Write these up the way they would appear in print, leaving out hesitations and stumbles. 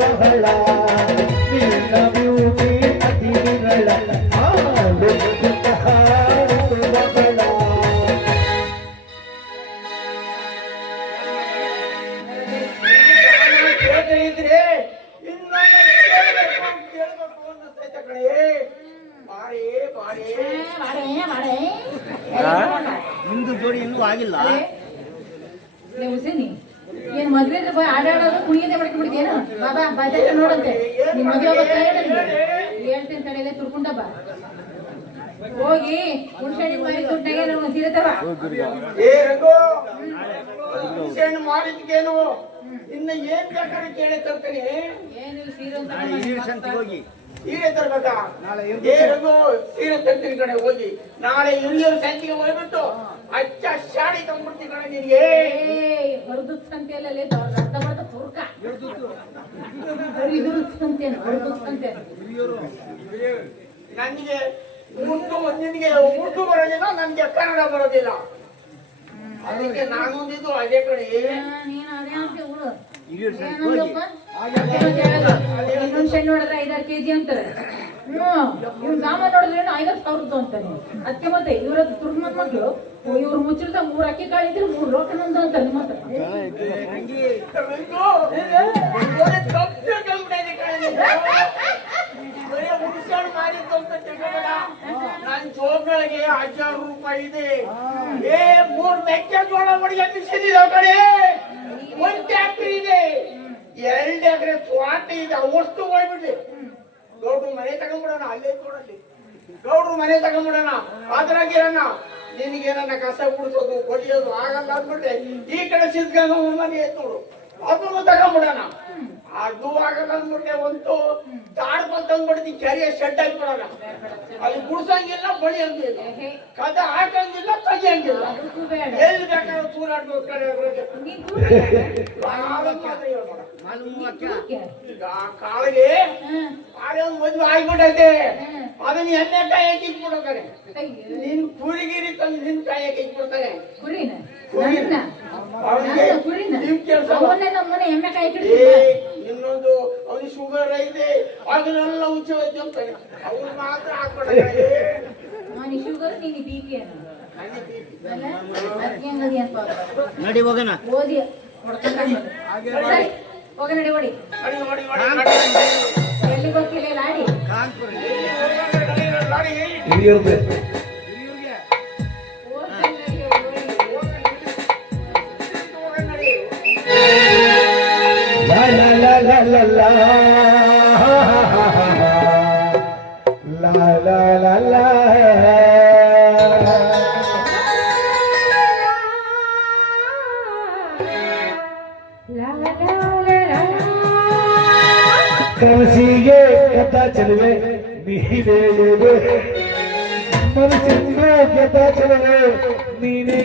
ಬಹಳ ನಿನ್ನ ಬ್ಯೂಟಿ ಅತಿ ವಿರಳ ಹಾಡಿತು ಬಹಳ ಇದ್ರೆ ಕೇಳಬೇಕು ಅನ್ನಿಸ್ತೈತೆ ಕಣೆ. ಬಾರಿ ಬಾರಿ ನಿಮ್ದು ಜೋಡಿ ಇನ್ನೂ ಆಗಿಲ್ಲ. ಹುಸೇನಿ ಏನ್ ಮದ್ವೆ ಆಡಾಡೋದು ಕುಣಿಯದೆ ಮಾಡ್ಕೊಂಡ್ಬಿಡ್ತೇನು? ಬಾಬಾ ಬಜೆಟ್ ನೋಡಂತೆ ನಿಮ್ ಮದ್ವೆ ಹೇಳ್ತೇನೆ ತಡೆಯಲ್ಲೇ ತುರ್ಕೊಂಡ ಬಾ ಹೋಗಿ ಹುಣ್ಸೆಣ್ಣಿ ಮಾರಿ ದುಡ್ಡಾಗೆ ನಾವು ಸೀರೆ ತರುವ ಹುಣ್ಸೆಣ್ಣು ಮಾಡಿದ್ಕೇನು ಇನ್ನು ಏನ್ ಬೇಕಾದ್ರೆ ಕೇಳಿ ತರ್ತೀನಿ. ಏನಿಲ್ಲ ಸೀರೆ ಹೋಗಿ ಸೀರೆ ತರ್ಬೇಕಾ? ಸೀರೆ ತರ್ತೀನಿ ಕಣೆ. ಹೋಗಿ ನಾಳೆ ಹಿರಿಯರು ಸಂತಿಗೆ ಹೋಗ್ಬಿಟ್ಟು ಅಚ್ಚ ಶಾಡಿ ತಂದ್ಬಿಡ್ತೀನಿ ಕಣೆ ನಿನ್ಗೆ. ಹೊರದು ಸಂತೆಯಲ್ಲೇ ರಕ್ತ ಬರ್ತ ತುರ್ಕ ಇದು ಸಂತೇನು ಹೊರದು ಸಂತೆ ನನಗೆ ನಿನಗೆ ಉರ್ದು ಬರೋದಿಲ್ಲ, ನನಗೆ ಕನ್ನಡ ಬರೋದಿಲ್ಲ. ಅದಕ್ಕೆ ನಾನೊಂದಿದ್ದು ಅದೇ ಕಡೆ. ನೀನು ಅದೇ ಅಂತ ಹುಳು ಏನಂದಪ್ಪ ಇನ್ನೊಂದು ಸೆಣ್ಣು ನೋಡಿದ್ರೆ 5-6 kg ಅಂತಾರೆ. ಇವ್ರು ಸಾಮಾನು ನೋಡಿದ್ರೆ 50,000 ಅಂತಾನೆ. ಅದಕ್ಕೆ ಮತ್ತೆ ಇವ್ರ ತುರ್ಮನ್ ಮಕ್ಕಳು ಇವ್ರು ಮುಚ್ಚಲ್ದ 3 ಅಕ್ಕಿ ಕಾಳಿದ್ರೆ 3 ಲೋಟನಂದು ಅಂತಾರೆ. ಮತ್ತೆ ಹುಡ್ಸಾಡು ಮಾಡಿದ್ದು ಅಂತ ತಿಳ್ಕೊಬೇಡ. ನನ್ ಜೋಬ್ಗಳಿಗೆ 1000 ರೂಪಾಯಿ ಇದೆ. 3 ಮೆಕ್ಕೆಜೋಳ ಒಳಗೆ ಬಿಸಿದಿದೆ ಕಡೆ. 1 ಟ್ಯಾಕ್ಟ್ರಿ ಇದೆ, 2 ಎಕರೆ ತೋಟ ಇದೆ. ಅವಷ್ಟು ಹೋಗ್ಬಿಡ್ಲಿ. ಗೌಡ್ರು ಮನೆ ತಗೊಂಡ್ಬಿಡೋಣ, ಅಲ್ಲೇ ಕೊಡಲಿ. ಗೌಡ್ರು ಮನೆ ತಗೊಂಡ್ಬಿಡೋಣ, ಅದ್ರಾಗಿರೋಣ. ನಿನಗೇನ ಕಸ ಗುಡಿಸೋದು ಕೊಡಿಯೋದು ಆಗಲ್ಲ ಅಂದ್ಬಿಟ್ಟೆ ಈ ಕಡೆ ಸಿದ್ಧಗಂಗ ಮನೆ ಎತ್ತು ನೋಡು, ಅದನ್ನು ತಗೊಂಡ್ಬಿಡೋಣ. ಅದು ಆಗಲ್ಲ ಅಂದ್ಬಿಟ್ಟೆ ಒಂದು ತಾಡ್ಕೊಂಡ್ ತಂದ್ಬಿಡ್ತೀನಿ. ಕೆರೆಯ ಶೆಡ್ ಹಾಕ್ಬಿಡೋಣ. ಅಲ್ಲಿ ಗುಡ್ಸಂಗಿಲ್ಲ, ಬಳಿ ಹಂಗಿಲ್ಲ, ಕದ ಹಾಕಂಗಿಲ್ಲ, ತೆಗಿಯಂಗಿಲ್ಲ. ಎಲ್ಲಿ ಬೇಕಾದ್ರೂ ತೂರಾಡ್ಬೇಕು ಕಡೆ. ಈಗ ಕಾಳಿಗೆ ಮದುವೆ ಆಗ್ಬಿಟ್ಟೈತೆ. ಅದನ್ನ ಎಣ್ಣೆ ಕಾಯಕ್ಕೆ ಇಟ್ಬಿಡ್ತಾರೆ. ನಿನ್ ಕುರಿಗಿರಿ ತಂದು ನಿನ್ ಕಾಯಕ್ಕೆ ಇಟ್ಬಿಡ್ತಾರೆ. ಇನ್ನೊಂದು ಅವ್ನಿಗೆ ಶುಗರ್ ಐತೆ, ಅದನ್ನೆಲ್ಲ ಉಚ್ಚ ಅಂತಾರೆ. ಅವ್ರು ಮಾತ್ರ ಹಾಕ್ಬಿಡ್ತಾರೆ. ಶುಗರ್ ನೀನು BP ನಡಿ ಹೋಗೋಣ. ಓದಿ ಹೋಗ ನಡಿ ಓಡಿ. ಎಲ್ಲಿ ಗೊತ್ತಿಲ್ಲ ಆಡಿ la la la la la la la la la ಕನಸಿಗೆ ಕಥಾ ಚೆಲುವೆ ನೀನೇ ಮನಸ್ಸಿಂದು ಕಥಾ ಚೆಲುವೆ ನೀನೇ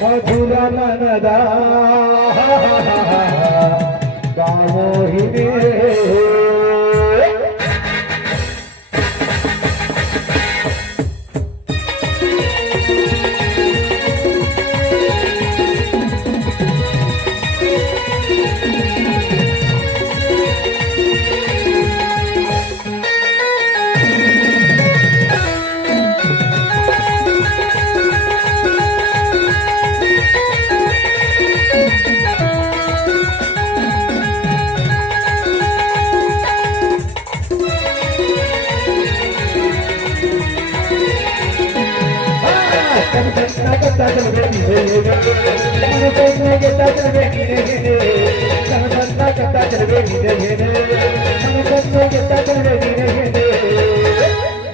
ಮಧುರ ಮನದ ಗಾಮೋಹಿನಿ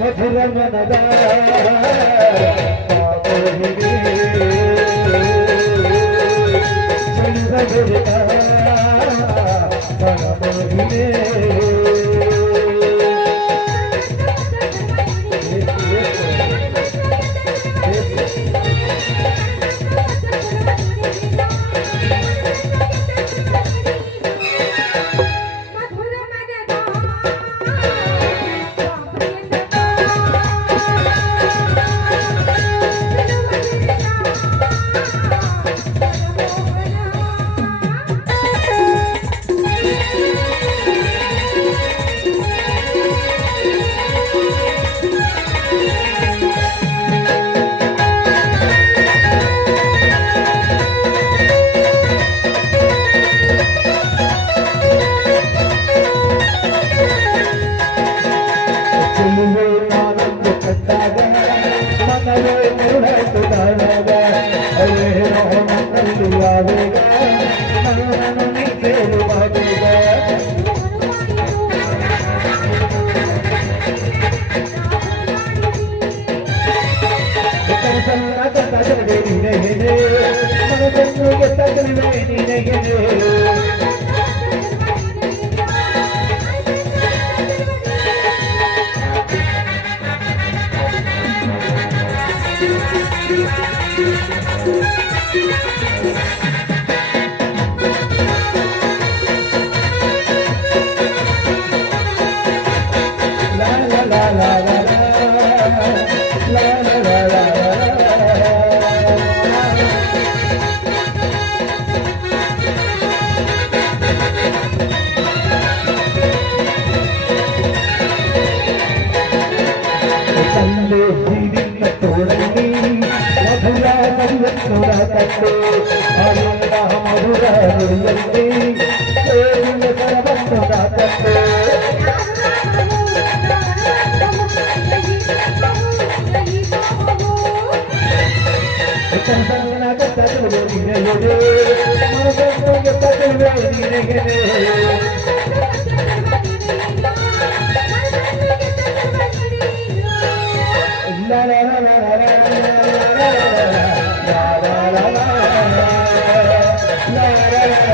ಮಧುರ ಮನದ ನಿನ್ನ ತೋಡಲ್ಲಿ ಮಧುರ ನಡುವನ್ನೊಡ ತಂದೆ ಆನಂದ ಮಧುರ ನುಡಿಯಲ್ಲಿ ನಿನ್ನ ಸರವನ್ನೊಡ ತಂದೆ ಸಂಸಂಗನಾಗ ತರುವೆ ನಿನಗೆ ಮನಸ್ಸಿಗೆ ತರುವೆ ನಿನಗೆ la la la la la la la la la la la la la la la